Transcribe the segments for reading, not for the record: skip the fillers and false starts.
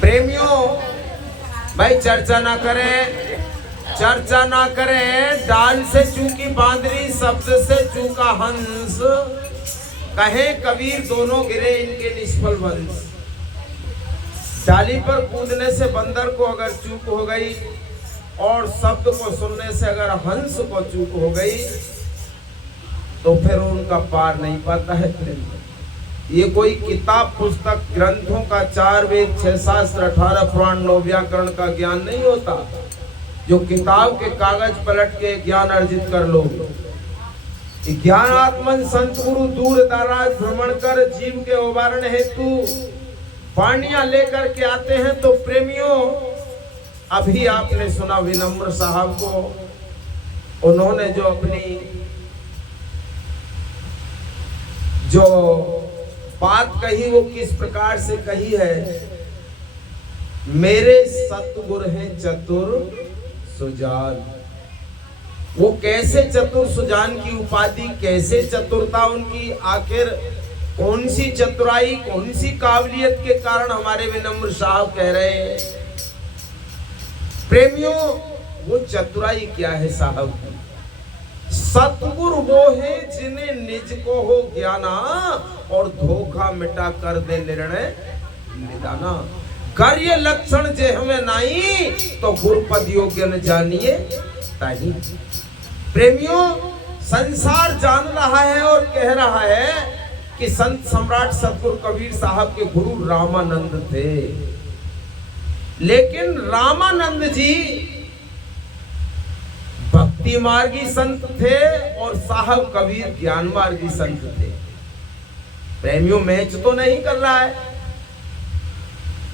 प्रेमियों भाई चर्चा ना करें, चर्चा ना करें। डाल से चूकी बांदरी, शब्द से चूका हंस, कहे कबीर दोनों गिरे इनके निष्फल वंश। डाली पर कूदने से बंदर को अगर चूक हो गई और शब्द को सुनने से अगर हंस को चूक हो गई तो फिर उनका पार नहीं पाता है प्रेम। ये कोई किताब पुस्तक ग्रंथों का 4 वेद 6 शास्त्र 18 पुराण 9 व्याकरण का ज्ञान नहीं होता जो किताब के कागज पलट के ज्ञान अर्जित कर लो। ज्ञान आत्मन संत गुरु दूर दराज भ्रमण कर जीव के उबारण हेतु वाणियां लेकर के आते हैं। तो प्रेमियों अभी आपने सुना विनम्र साहब को, उन्होंने जो अपनी जो बात कही वो किस प्रकार से कही है। मेरे सतगुर हैं चतुर सुजान। वो कैसे चतुर सुजान की उपाधि, कैसे चतुरता उनकी, आखिर कौन सी चतुराई, कौन सी काबिलियत के कारण हमारे विनम्र साहब कह रहे हैं। प्रेमियों वो चतुराई क्या है साहब की? सतगुर वो है जिन्हें निज को हो ज्ञाना और धोखा मिटा कर दे निर्णय निदाना। कर ये लक्षण जे हमें नहीं तो गुरुपद योग्य न जानिए ताही। प्रेमियों संसार जान रहा है और कह रहा है कि संत सम्राट सतगुरु कबीर साहब के गुरु रामानंद थे, लेकिन रामानंद जी भक्ति मार्गी संत थे और साहब कबीर ज्ञान मार्गी संत थे। प्रेमियों मैच तो नहीं कर रहा है,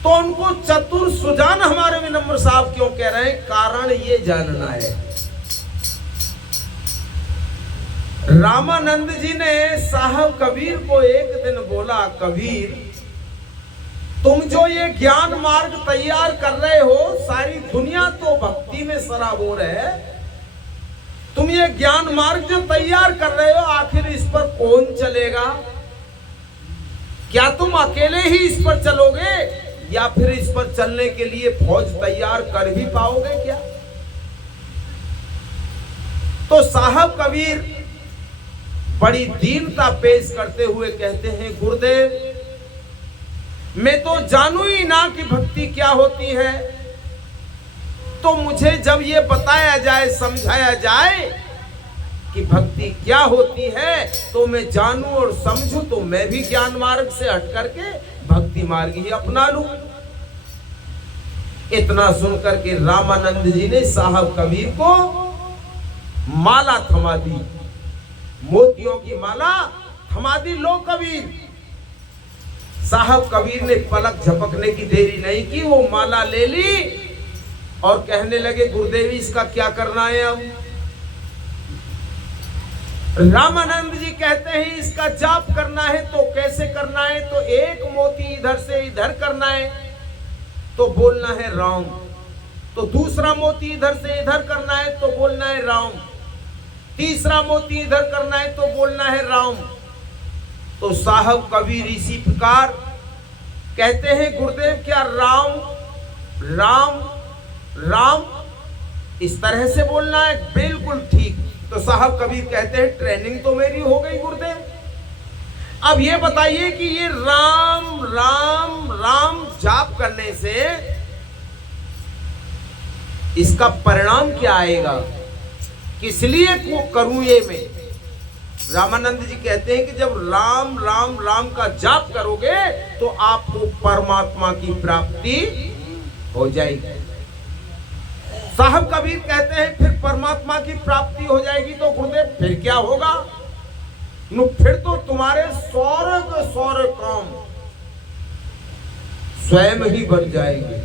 तो उनको चतुर सुजान हमारे विनम्र साहब क्यों कह रहे हैं? कारण ये जानना है। रामानंद जी ने साहब कबीर को एक दिन बोला, कबीर तुम जो ये ज्ञान मार्ग तैयार कर रहे हो, सारी दुनिया तो भक्ति में सराबोर है, तुम ये ज्ञान मार्ग जो तैयार कर रहे हो आखिर इस पर कौन चलेगा? क्या तुम अकेले ही इस पर चलोगे या फिर इस पर चलने के लिए फौज तैयार कर भी पाओगे क्या? तो साहब कबीर बड़ी दीनता पेश करते हुए कहते हैं, गुरुदेव मैं तो जानू ही ना कि भक्ति क्या होती है, तो मुझे जब ये बताया जाए, समझाया जाए कि भक्ति क्या होती है तो मैं जानूं और समझूं, तो मैं भी ज्ञान मार्ग से हट करके भक्ति मार्ग ही अपना लूं। इतना सुनकर के रामानंद जी ने साहब कबीर को माला थमा दी, मोतियों की माला थमा दी। लो कबीर। साहब कबीर ने पलक झपकने की देरी नहीं की, वो माला ले ली और कहने लगे, गुरुदेवी इसका क्या करना है? अब रामानंद जी कहते हैं इसका जाप करना है। तो कैसे करना है? तो एक मोती इधर से इधर करना है तो बोलना है राम, तो दूसरा मोती इधर से इधर करना है तो बोलना है राम, तीसरा मोती इधर करना है तो बोलना है राम। तो साहब कबीर इसी प्रकार कहते हैं, गुरुदेव क्या राम राम राम इस तरह से बोलना है? बिल्कुल ठीक। तो साहब कबीर कहते हैं, ट्रेनिंग तो मेरी हो गई गुरुदेव, अब ये बताइए कि ये राम राम राम जाप करने से इसका परिणाम क्या आएगा, किस लिए को करूं ये मैं? रामानंद जी कहते हैं कि जब राम राम राम का जाप करोगे तो आपको परमात्मा की प्राप्ति हो जाएगी। साहब कबीर कहते हैं फिर परमात्मा की प्राप्ति हो जाएगी तो गुरुदेव फिर क्या होगा? फिर तो तुम्हारे सारे के सारे काम स्वयं ही बन जाएंगे।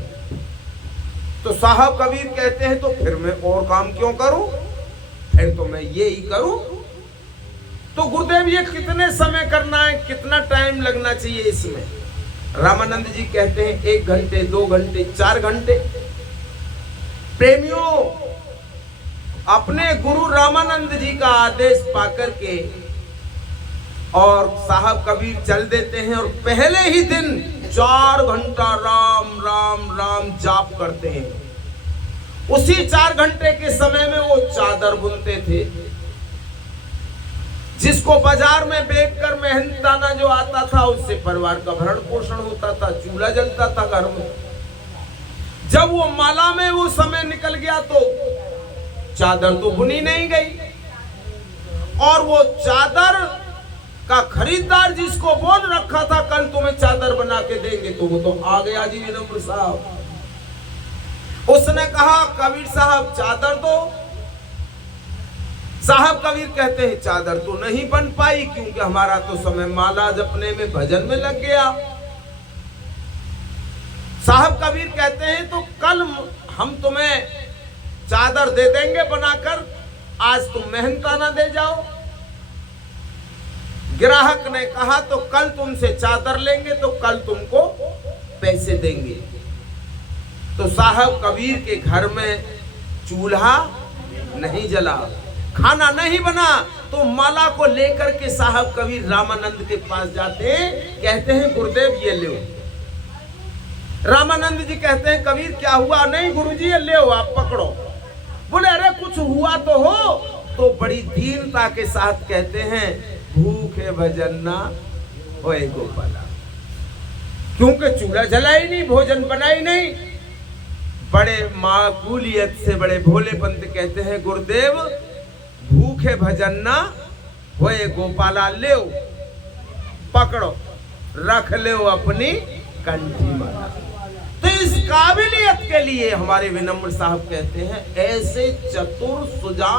तो साहब कबीर कहते हैं तो फिर मैं और काम क्यों करूं, फिर तो मैं ये ही करूं। तो गुरुदेव ये कितने समय करना है, कितना टाइम लगना चाहिए इसमें? रामानंद जी कहते हैं 1 घंटे 2 घंटे 4 घंटे। प्रेमियों अपने गुरु रामानंद जी का आदेश पाकर के और साहब कबीर चल देते हैं और पहले ही दिन 4 घंटा राम राम हम जाप करते हैं, उसी 4 घंटे के समय में वो चादर बुनते थे, जिसको बाजार में बेचकर मेहनताना जो आता था उससे परिवार का भरण पोषण होता था, चूल्हा जलता था घर में। जब वो माला में वो समय निकल गया तो चादर तो बुनी नहीं गई, और वो चादर का खरीदार जिसको बोल रखा था कल तुम्हें चादर बना के देंगे, तो वो तो आ गया जी विनम्र साहब। उसने कहा कबीर साहब चादर दो। साहब कबीर कहते हैं चादर तो नहीं बन पाई, क्योंकि हमारा तो समय माला जपने में भजन में लग गया। साहब कबीर कहते हैं तो कल हम तुम्हें चादर दे देंगे बनाकर, आज तुम मेहनताना दे जाओ। ग्राहक ने कहा तो कल तुमसे चादर लेंगे तो कल तुमको पैसे देंगे। तो साहब कबीर के घर में चूल्हा नहीं जला, खाना नहीं बना, तो माला को लेकर के साहब कबीर रामानंद के पास जाते हैं, कहते हैं गुरुदेव ये ले। रामानंद जी कहते हैं कबीर क्या हुआ? नहीं गुरुजी ये ले आप पकड़ो। बोले अरे कुछ हुआ तो हो। तो बड़ी दीनता के साथ कहते हैं भूखे भजन ना होए गोपाला, क्योंकि चूल्हा जला ही नहीं, भोजन बना ही नहीं। बड़े माकूलियत से बड़े भोले पंत कहते हैं गुरुदेव भूखे भजन ना होए गोपाला, ले पकड़ो रख ले अपनी कंठी माला। तो इस काबिलियत के लिए हमारे विनम्र साहब कहते हैं ऐसे चतुर सुजान